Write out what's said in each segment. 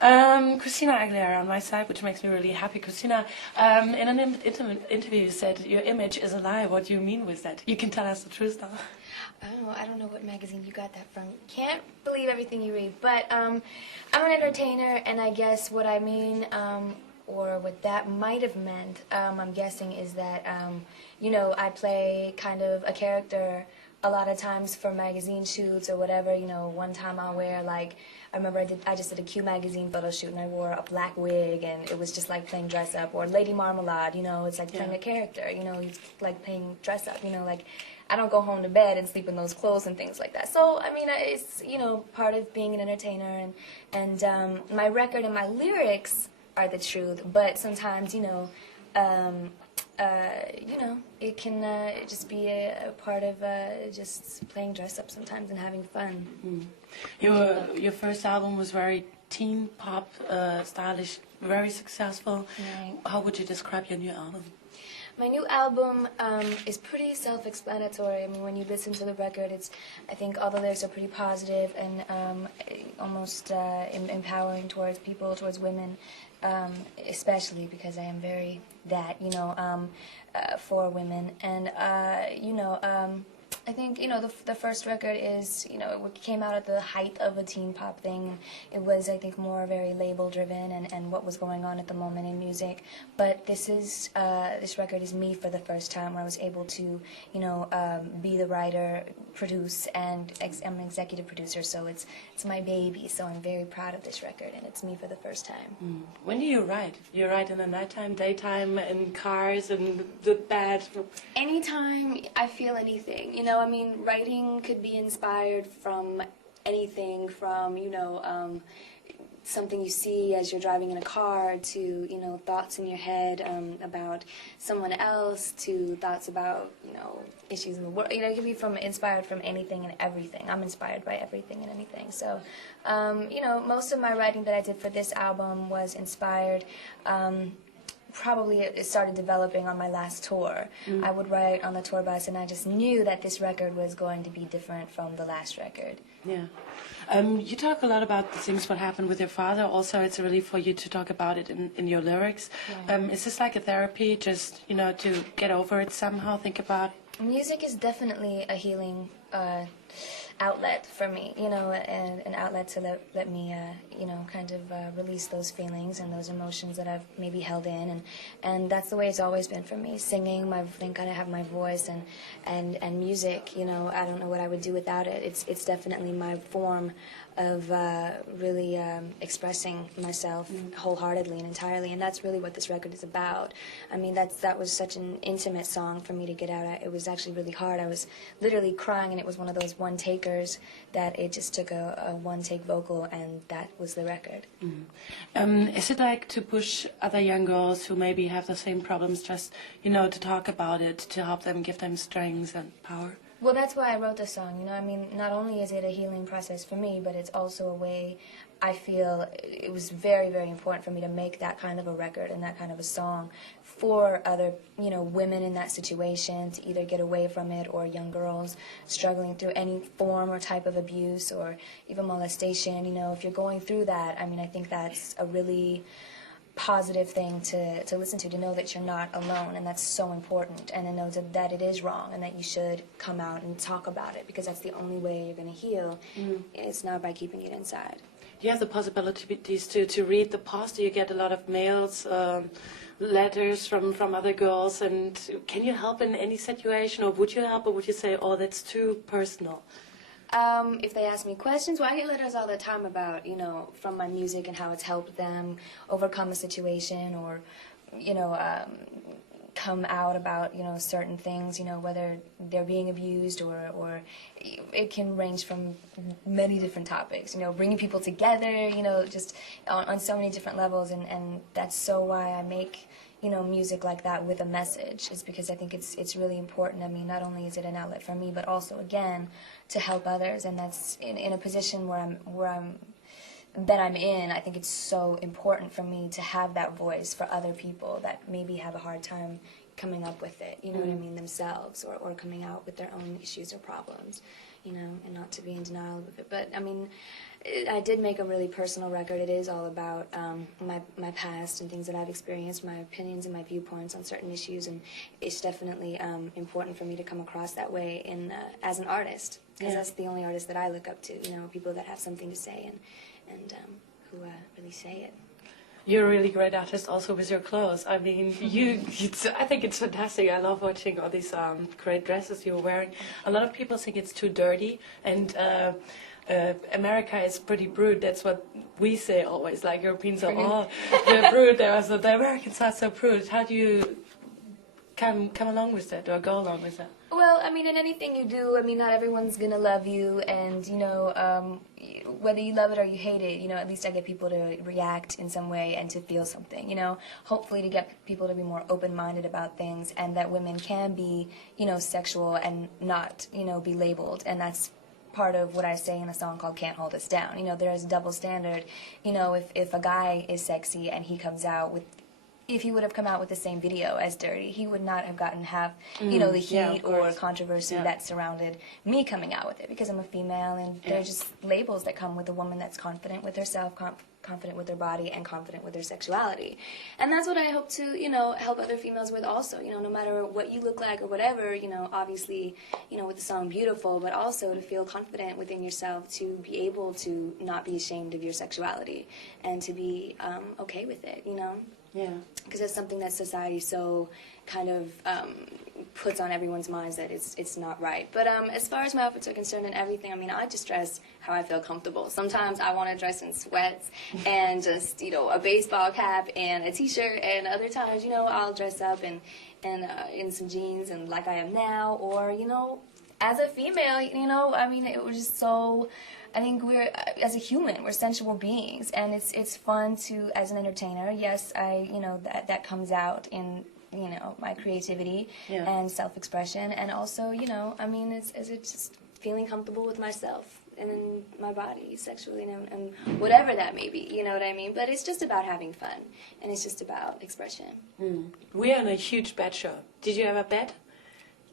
Christina Aguilera on my side, which makes me really happy. Christina, in an interview you said your image is a lie. What do you mean with that? You can tell us the truth now. I don't know what magazine you got that from. Can't believe everything you read. But I'm an entertainer, and I guess what I mean, or what that might have meant, I'm guessing, is that, you know, I play kind of a character a lot of times for magazine shoots or whatever. You know, one time I'll wear, like, I remember I just did a Q magazine photo shoot and I wore a black wig and it was just like playing dress up. Or Lady Marmalade, you know, it's like playing a character, you know, it's like playing dress up, you know, like I don't go home to bed and sleep in those clothes and things like that. So, I mean, it's, you know, part of being an entertainer, and my record and my lyrics are the truth, but sometimes, you know, it can just be a part of just playing dress up sometimes and having fun. Mm. Your first album was very teen pop, stylish, very successful. Right. How would you describe your new album? My new album is pretty self-explanatory. I mean, when you listen to the record, I think all the lyrics are pretty positive and almost empowering towards people, towards women, especially because I am very that, you know, for women. And, you know, I think, you know, the first record is, you know, it came out at the height of a teen pop thing. It was, I think, more very label-driven and what was going on at the moment in music. But this record is me for the first time, where I was able to, you know, be the writer, produce, and I'm an executive producer, so it's my baby. So I'm very proud of this record, and it's me for the first time. Mm. When do you write? Do you write in the nighttime, daytime, in cars, in the bed? Anytime I feel anything, you know. I mean, writing could be inspired from anything, from, you know, something you see as you're driving in a car, to, you know, thoughts in your head about someone else, to thoughts about, you know, issues in the world. You know, it could be inspired from anything and everything. I'm inspired by everything and anything. So, you know, most of my writing that I did for this album was inspired. Probably it started developing on my last tour. Mm. I would write on the tour bus, and I just knew that this record was going to be different from the last record. Yeah. You talk a lot about the things what happened with your father. Also, it's really for you to talk about it in your lyrics. Yeah. Is this like a therapy, just, you know, to get over it somehow, think about it? Music is definitely a healing outlet for me, you know, and an outlet to let me, you know, kind of release those feelings and those emotions that I've maybe held in, and that's the way it's always been for me. Singing, I think I have my voice, and music, you know, I don't know what I would do without it. It's definitely my form of really expressing myself wholeheartedly and entirely, and that's really what this record is about. I mean, that was such an intimate song for me to get out. It was actually really hard. I was literally crying, and it was one of those one-takers that it just took a one-take vocal, and that was the record. Mm-hmm. Is it like to push other young girls who maybe have the same problems, just, you know, to talk about it, to help them, give them strength and power? Well, that's why I wrote the song, you know. I mean, not only is it a healing process for me, but it's also a way I feel it was very, very important for me to make that kind of a record and that kind of a song for other, you know, women in that situation, to either get away from it, or young girls struggling through any form or type of abuse or even molestation. You know, if you're going through that, I mean, I think that's a really positive thing to listen to know that you're not alone, and that's so important, and to know that it is wrong and that you should come out and talk about it, because that's the only way you're going to heal. It's not by keeping it inside. You have the possibilities to read the past. Do you get a lot of mails, letters from other girls, and can you help in any situation, or would you help, or would you say, oh, that's too personal? If they ask me questions, well, I get letters all the time about, you know, from my music and how it's helped them overcome a situation, or, you know, come out about, you know, certain things, you know, whether they're being abused, or it can range from many different topics, you know, bringing people together, you know, just on so many different levels, and that's so why I make, you know, music like that with a message, is because I think it's really important. I mean, not only is it an outlet for me, but also, again, to help others, and that's in a position where I'm in. I think it's so important for me to have that voice for other people that maybe have a hard time coming up with it, you know what I mean, themselves, or coming out with their own issues or problems, you know, and not to be in denial of it. But, I mean, I did make a really personal record. It is all about my past and things that I've experienced, my opinions and my viewpoints on certain issues, and it's definitely important for me to come across that way as an artist, because that's the only artist that I look up to. You know, people that have something to say and who really say it. You're a really great artist also with your clothes. I mean, I think it's fantastic. I love watching all these great dresses you're wearing. A lot of people think it's too dirty, and America is pretty rude. That's what we say always. Like, Europeans are all they're rude. The Americans are so rude. How do you come along with that or go along with that? Well, I mean, in anything you do, I mean, not everyone's gonna love you, and you know, whether you love it or you hate it, you know, at least I get people to react in some way and to feel something, you know, hopefully to get people to be more open-minded about things, and that women can be, you know, sexual and not, you know, be labeled, and that's part of what I say in a song called Can't Hold Us Down. You know, there is a double standard. You know, if a guy is sexy and he comes out with, if he would have come out with the same video as dirty, he would not have gotten half, you know, the heat or controversy that surrounded me coming out with it, because I'm a female, and they're just labels that come with a woman that's confident with herself, confident with her body, and confident with her sexuality. And that's what I hope to, you know, help other females with also, you know, no matter what you look like or whatever, you know, obviously, you know, with the song Beautiful, but also to feel confident within yourself, to be able to not be ashamed of your sexuality, and to be okay with it, you know? Yeah. Because it's something that society so kind of puts on everyone's minds that it's not right. But as far as my outfits are concerned and everything, I mean, I just dress how I feel comfortable. Sometimes I want to dress in sweats and just, you know, a baseball cap and a t-shirt, and other times, you know, I'll dress up in some jeans and like I am now, or, you know, as a female, you know, I mean, it was just so... I think we're, as a human, we're sensual beings, and it's fun to, as an entertainer, yes, you know, that comes out in, you know, my creativity and self-expression, and also, you know, I mean, it's just feeling comfortable with myself and in my body sexually, and whatever that may be, you know what I mean? But it's just about having fun, and it's just about expression. We're on a huge bet show. Did you ever bet?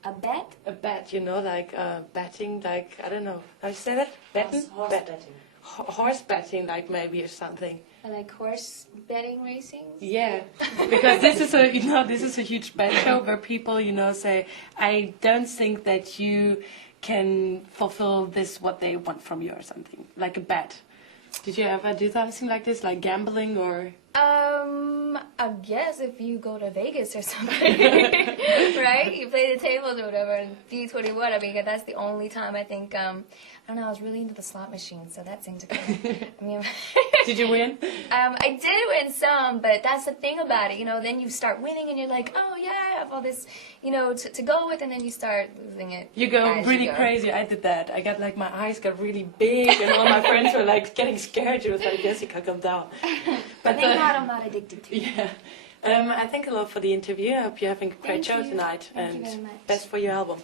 A bet? A bet, you know, like betting, like, I don't know, how do you say that? Betting? Horse betting. Horse betting, like, maybe, or something. Like horse betting racing? Yeah, because this is a, you know, this is a huge bet show where people, you know, say, I don't think that you can fulfill this, what they want from you, or something, like a bet. Did you ever do something like this, like gambling, or? I guess if you go to Vegas or something, right? You play the tables or whatever, and D21, I mean, that's the only time I think, I don't know, I was really into the slot machine, so that seemed to come. I mean, did you win? I did win some, but that's the thing about it, you know, then you start winning and you're like, oh yeah, I have all this, you know, to go with, and then you start losing it. You go really crazy. I did that. I got, like, my eyes got really big, and all my friends were, like, getting scared. She was like, Jessica, calm down. But thank God I'm not addicted to it. Yeah. I thank you a lot for the interview. I hope you're having a great show tonight. Thank you very much. Best for your album.